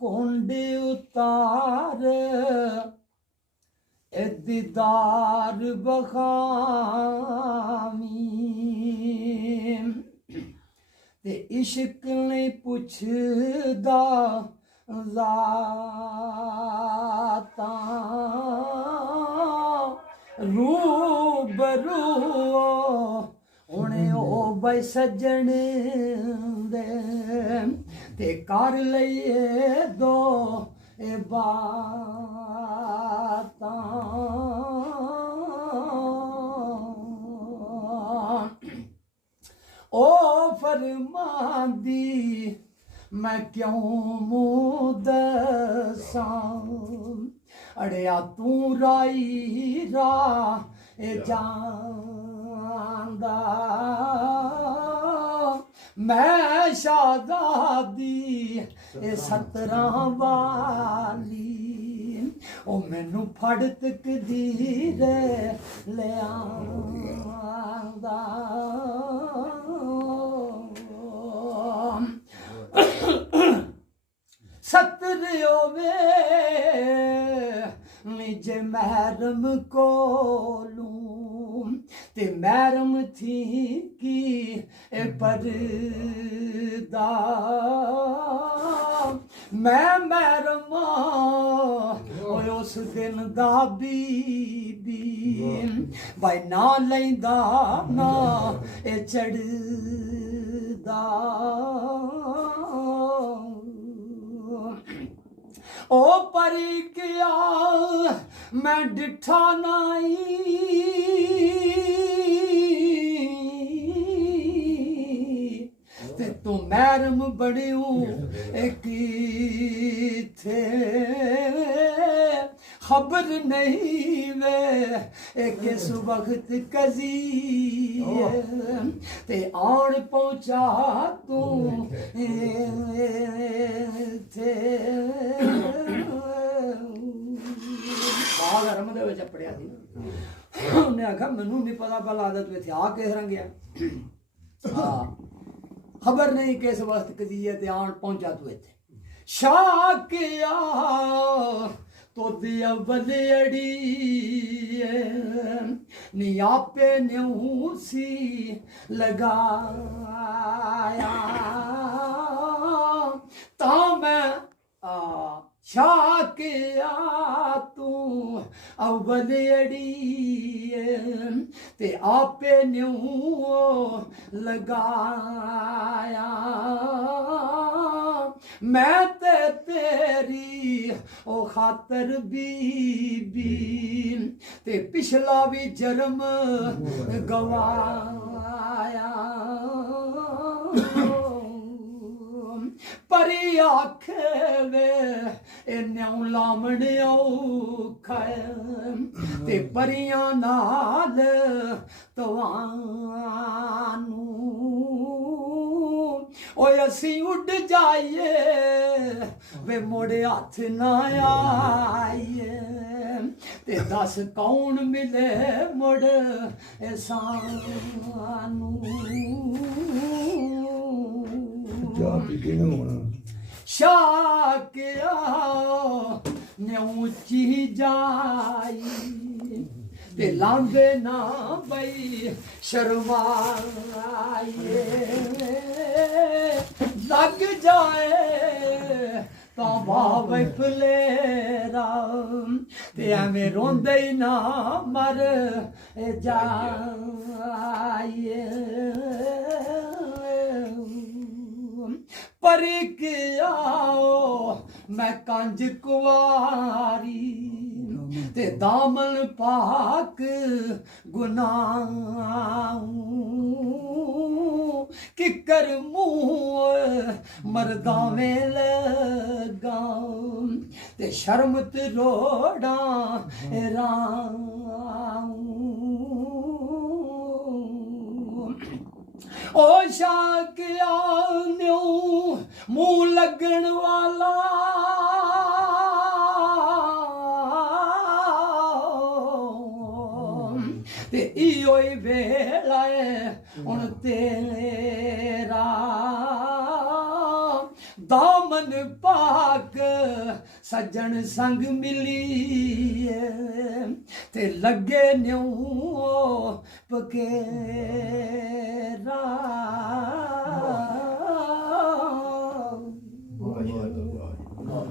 कोंडे उतार ए दीदार बखामी ते इश्क नहीं पुछदा ज़ाता रूबरू हुणे ओ बई सजण दे ते कर लईए दो ए बातां ओ फरमांदी मैं क्यों मुँह दसां अड़िया तू राई राह जांदा मैं शाहज़ादी ए 17 वाली ओ मैनू फड़ तकदीर ले आंदा सतरियो वे निज महरम कोलूं ते महरम थी की ए परदा मैं महरमा उस दिन दा बीबी भाई ना लैंदा ना ए चढ़दा ओ परी क्या मैं डिठा नाई ते तू महरम बड़ियों एक थे खबर नहीं वे एक इस वक्त कजी ते आन पहुंचा तू थे बाग रम दे विच पढ़िया सी उन्हें आखा मैनू नहीं पता भला आदत में आ किस रंग गया खबर नहीं किस वक्त कजी है ते आन पहुंचा तू इत्थे शाकिया तो दिया बलेड़ी नी आपे न्यू सी लगाया ता मैं शाकिया तू अवलेड़ी ते आपे न्यू लगाया मैं ते तेरी ओ खातर बीबी ते पिछला भी जन्म गवाया परी आखे वे ए न्यू लामणे औखा ते परियां नाल तवानू ओए असी उड़ जाइए वे मोड़े हाथ ना आइए ते दस कौन मिले मुड़ ए सानू शाकिया ने ऊंची जाई ते लांदे ना बई शर्माइए लग जाए तो भावे फलेरा ते एवें रोंदे ही ना मर जाइए परी के आओ मैं कंज कुवारी ते दामन पाक गुनाह किकर मुँह मर्दावें लगा ते शर्मत रोड़ा ओ शाकिया न्यू मुँह लगन वाला ते इयो ही वेला है हुण तेरा दामन पाक सज्जन संग मिली ते लगे न्यू पकेरा